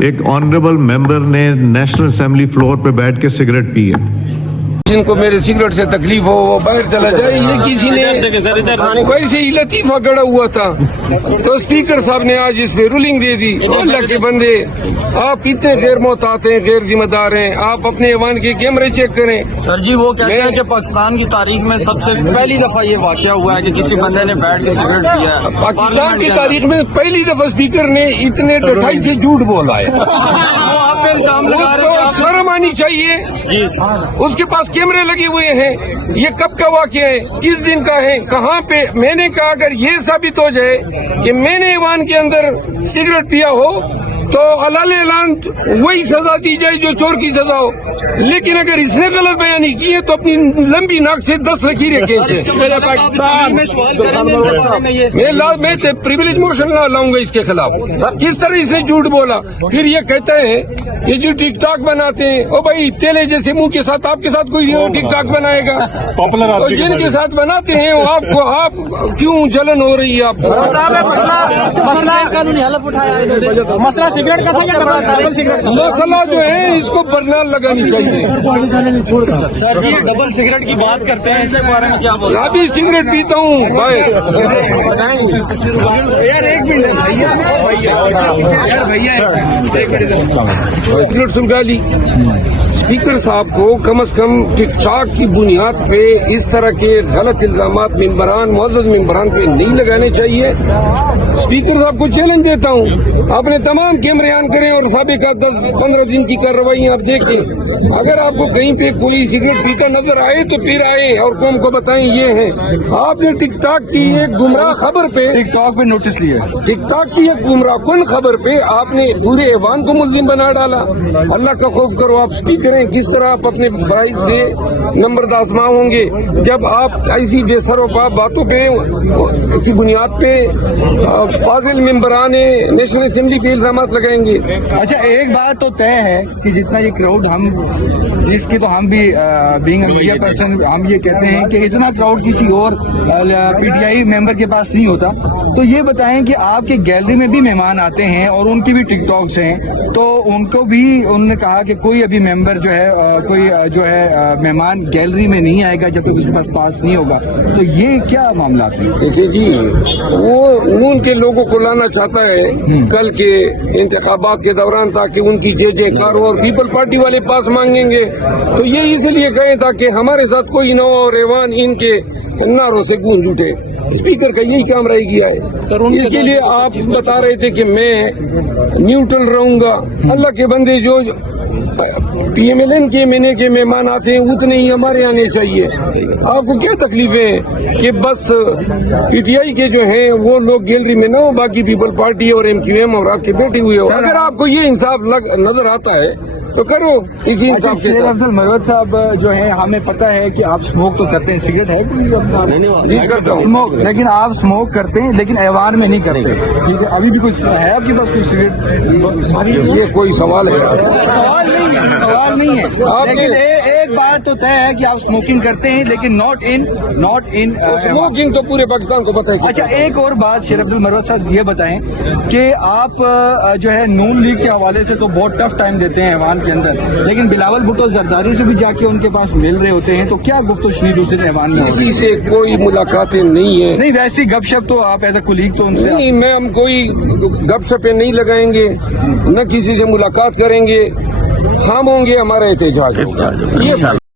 ایک آنریبل ممبر نے national assembly floor پہ بیٹھ کے سگریٹ پی ہے. جن کو میرے سگریٹ سے تکلیف ہو وہ باہر چلا جائے. یہ کسی نے ویسے ہی لطیفہ گڑا ہوا تھا تو اسپیکر صاحب نے آج اس پہ رولنگ دے دی. اللہ کے بندے آپ اتنے غیر محتاط ہیں, غیر ذمہ دار ہیں. آپ اپنے ایوان کے کیمرے چیک کریں. سر جی وہ کہتے ہیں کہ پاکستان کی تاریخ میں سب سے پہلی دفعہ یہ واقعہ ہوا ہے کہ کسی بندے نے بیٹھ کے سگریٹ پیا ہے. پاکستان کی تاریخ میں پہلی دفعہ اسپیکر نے اتنے ڈٹائی سے جھوٹ بولا ہے. اس کو شرم آنی چاہیے. اس کے پاس کیمرے لگے ہوئے ہیں. یہ کب کا واقعہ ہے, کس دن کا ہے, کہاں پہ؟ میں نے کہا اگر یہ ثابت ہو جائے کہ میں نے ایوان کے اندر سگریٹ پیا ہو تو علال اعلان وہی سزا دی جائے جو چور کی سزا ہو. لیکن اگر اس نے غلط بیانی کی ہے تو اپنی لمبی ناک سے 10 لکیریں کھینچے. میں پریویلیج موشن لاؤں گا اس کے خلاف. کس طرح اس نے جھوٹ بولا. پھر یہ کہتا ہے کہ جو ٹک ٹاک بناتے ہیں, او بھائی تیلے جیسے منہ کے ساتھ آپ کے ساتھ کوئی ٹک ٹاک بنائے گا؟ تو جن کے ساتھ بناتے ہیں آپ کیوں جلن ہو رہی ہے آپ کو؟ مسئلہ سگریٹ کا تھا یا ڈبل سگریٹ؟ مسئلہ جو ہے اس کو برنال لگانی چاہیے. سر جی ڈبل سگریٹ کی بات کرتے ہیں, اس کے بارے میں کیا بولیں؟ ابھی سگریٹ پیتا ہوں بھائی. سگریٹ سلگا لی. اسپیکر صاحب کو کم از کم ٹک ٹاک کی بنیاد پہ اس طرح کے غلط الزامات ممبران, معزز ممبران پہ نہیں لگانے چاہیے. اسپیکر صاحب کو چیلنج دیتا ہوں, اپنے تمام کیمرے آن کریں اور سابقہ 10-15 دن کی کارروائیاں آپ دیکھیں. اگر آپ کو کہیں پہ کوئی سگریٹ پیتا نظر آئے تو پھر آئے اور قوم کو بتائیں یہ ہے. آپ نے ٹک ٹاک کی ایک گمراہ خبر پہ, ٹک ٹاک پہ نوٹس لیا, ٹک ٹاک کی ایک گمراہ کن خبر پہ آپ نے پورے ایوان کو ملزم بنا ڈالا. اللہ کا خوف کرو. آپ اسپیکر ہیں, کس طرح آپ اپنے فرائض سے نمبردازماں ہوں گے جب آپ ایسی بے سر و پا باتوں پہ کی بنیاد پہ فاضل ممبران نیشنل اسمبلی کے الزامات لگائیں گے. اچھا ایک بات تو طے ہے کہ جتنا یہ کراؤڈ ہم اس کی تو ہم بھی بینگ اے میڈیا پرسن ہم یہ کہتے ہیں کہ اتنا کراؤڈ کسی اور پی ٹی آئی ممبر کے پاس نہیں ہوتا. تو یہ بتائیں کہ آپ کے گیلری میں بھی مہمان آتے ہیں اور ان کی بھی ٹک ٹاکس ہیں, تو ان کو بھی انہوں نے کہا کہ کوئی ابھی ممبر جو ہے کوئی جو ہے مہمان گیلری میں نہیں آئے گا جب تک اس کے پاس پاس نہیں ہوگا. تو یہ کیا معاملات ہیں؟ دیکھیے جی, وہ ان کے لوگوں کو لانا چاہتا ہے کل کے انتخابات کے دوران تاکہ ان کی جے کاروں اور پیپل پارٹی والے پاس مانگیں گے. تو یہ اس لیے کہیں تاکہ ہمارے ساتھ کوئی نہ ہو اور ایوان ان کے نعروں سے گونج اٹھے. اسپیکر کا یہی کام رہ گیا ہے. اس کے لیے آپ بتا رہے تھے کہ میں نیوٹرل رہوں گا. اللہ کے بندے جو پی ایم ایل این کے مہینے کے مہمان آتے ہیں اتنے ہی ہمارے آنے چاہیے. آپ کو کیا تکلیفیں کہ بس پی ٹی آئی کے جو ہیں وہ لوگ گیلری میں نہ ہو, باقی پیپل پارٹی اور ایم کیو ایم اور آپ کے بیٹھے ہوئے ہو. اگر آپ کو یہ انصاف نظر آتا ہے تو کرو اسی انصاف کے ساتھ. افضل مروت صاحب جو ہیں ہمیں پتہ ہے کہ آپ سموک تو کرتے ہیں, سگریٹ ہے نہیں کرتا ہوں سموک, لیکن آپ سموک کرتے ہیں لیکن ایوان میں نہیں کرتے. ٹھیک ہے, ابھی بھی کچھ ہے آپ کے پاس کوئی سگریٹ؟ یہ کوئی سوال ہے؟ سوال نہیں ہے. لیکن ایک بات تو طے ہے کہ آپ اسموکنگ کرتے ہیں لیکن ناٹ ان اسموکنگ تو پورے پاکستان کو پتہ ہے. اچھا ایک اور بات شیر افضل مروت صاحب یہ بتائیں کہ آپ جو ہے نون لیگ کے حوالے سے تو بہت ٹف ٹائم دیتے ہیں ایوان کے اندر, لیکن بلاول بھٹو زرداری سے بھی جا کے ان کے پاس مل رہے ہوتے ہیں, تو کیا گفت و شنید دوسرے ایوان میں؟ کسی سے کوئی ملاقاتیں نہیں ہیں. نہیں ویسی گپ شپ تو آپ ایز اے کولیگ تو ان سے نہیں, میں ہم کوئی گپ شپیں نہیں لگائیں گے, نہ کسی سے ملاقات کریں گے. ہم ہوں گے ہمارا احتجاج.